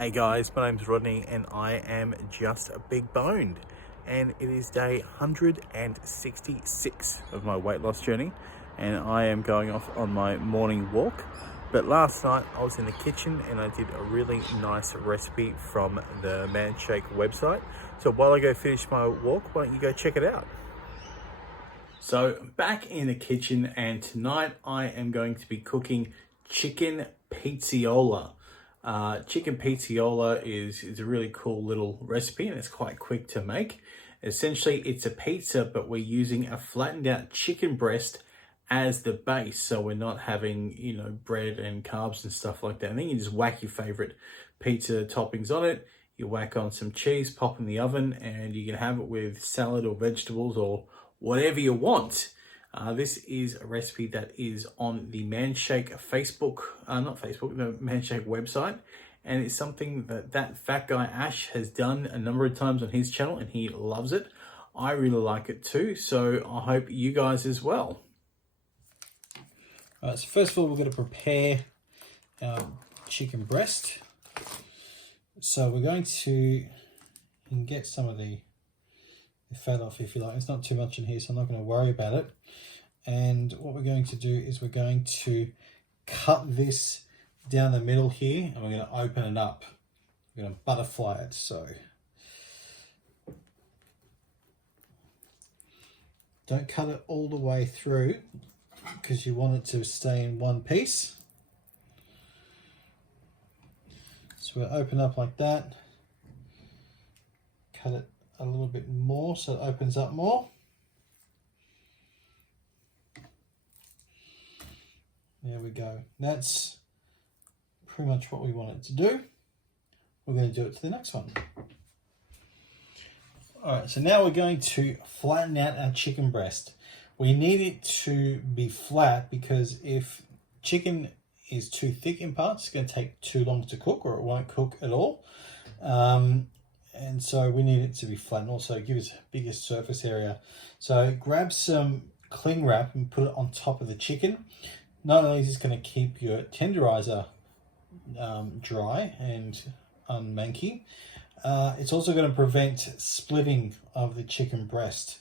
Hey guys, my name's Rodney and I am just big boned, and it is day 166 of my weight loss journey, and I am going off on my morning walk. But last night I was in the kitchen and I did a really nice recipe from the Manshake website. So while I go finish my walk, why don't you go check it out? So back in the kitchen, and tonight I am going to be cooking chicken pizziola. Chicken pizziola is a really cool little recipe, and it's quite quick to make. Essentially, it's a pizza, but we're using a flattened out chicken breast as the base, so we're not having, bread and carbs and stuff like that. And then you just whack your favorite pizza toppings on it. You whack on some cheese, pop in the oven, and you can have it with salad or vegetables or whatever you want. This is a recipe that is on the Manshake the Manshake website, and it's something that fat guy Ash has done a number of times on his channel, and he loves it. I really like it too, so I hope you guys as well. All right, so first of all, we're going to prepare our chicken breast. So we're going to, you can get some of the fat off if you like. It's not too much in here, so I'm not going to worry about it. And what we're going to do is we're going to cut this down the middle here, and we're going to open it up. We're going to butterfly it. So don't cut it all the way through, because you want it to stay in one piece. So we'll open up like that, cut it a little bit more so it opens up more. There we go. That's pretty much what we want it to do. We're going to do it to the next one. All right, so now we're going to flatten out our chicken breast. We need it to be flat, because if chicken is too thick in parts, it's going to take too long to cook, or it won't cook at all. And so we need it to be flat, and also give us a bigger surface area. So grab some cling wrap and put it on top of the chicken. Not only is this going to keep your tenderizer dry and unmanky, it's also going to prevent splitting of the chicken breast.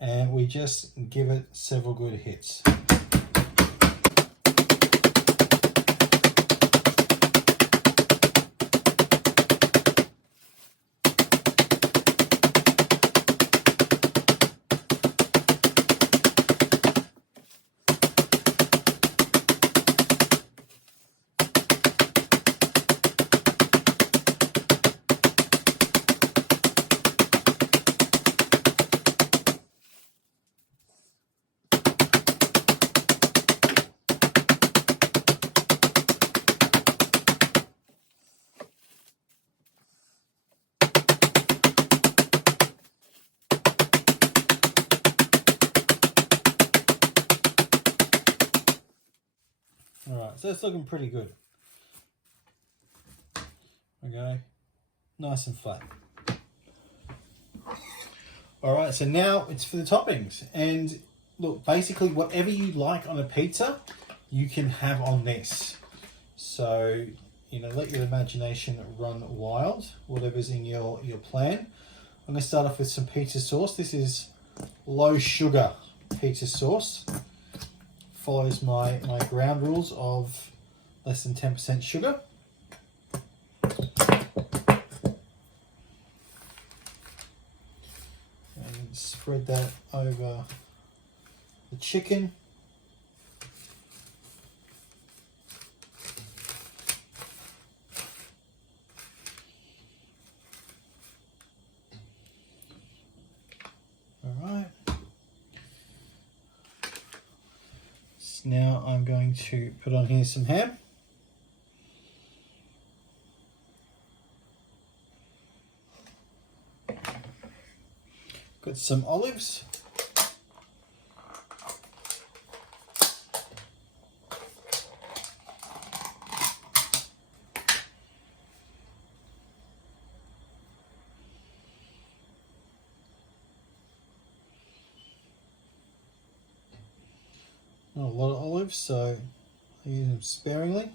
And we just give it several good hits. All right, so it's looking pretty good. Okay, nice and flat. All right, so now it's for the toppings. And look, basically whatever you like on a pizza, you can have on this. So, let your imagination run wild, whatever's in your plan. I'm gonna start off with some pizza sauce. This is low sugar pizza sauce. Follows my ground rules of less than 10% sugar. And spread that over the chicken. All right. Now I'm going to put on here some ham. Got some olives. Not a lot of olives, so I use them sparingly.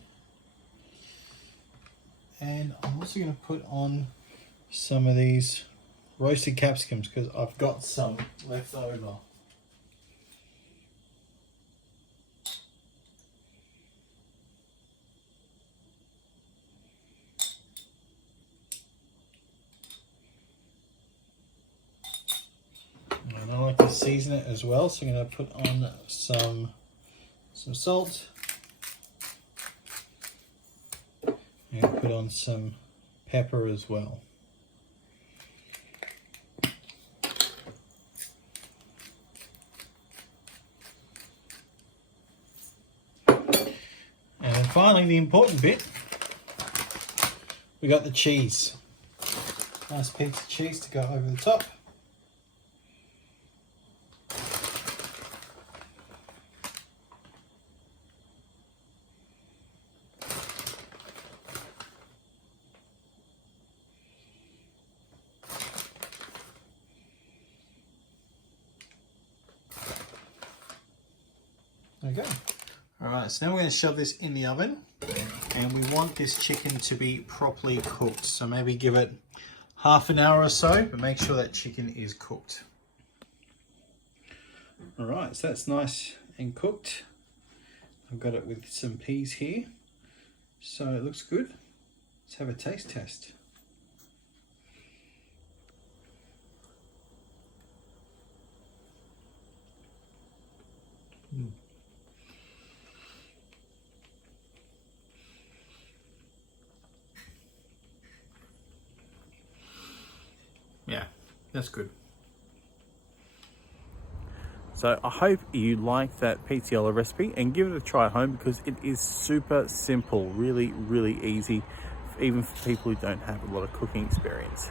And I'm also going to put on some of these roasted capsicums because I've got some left over. And I like to season it as well, so I'm going to put on some salt. And put on some pepper as well. And then finally, the important bit, we got the cheese. Nice piece of cheese to go over the top. There we go. Alright, so now we're going to shove this in the oven, and we want this chicken to be properly cooked. So maybe give it half an hour or so, but make sure that chicken is cooked. Alright, so that's nice and cooked. I've got it with some peas here. So it looks good. Let's have a taste test. Yeah, that's good. So I hope you like that Pizziola recipe and give it a try at home because it is super simple, really, really easy, even for people who don't have a lot of cooking experience.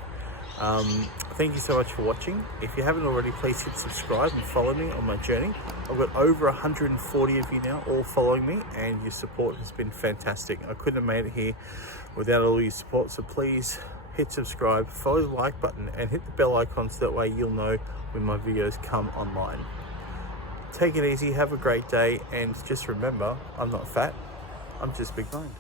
Thank you so much for watching. If you haven't already, please hit subscribe and follow me on my journey. I've got over 140 of you now all following me, and your support has been fantastic. I couldn't have made it here without all your support, so please hit subscribe, follow the like button, and hit the bell icon so that way you'll know when my videos come online. Take it easy, have a great day, and just remember, I'm not fat, I'm just big boned.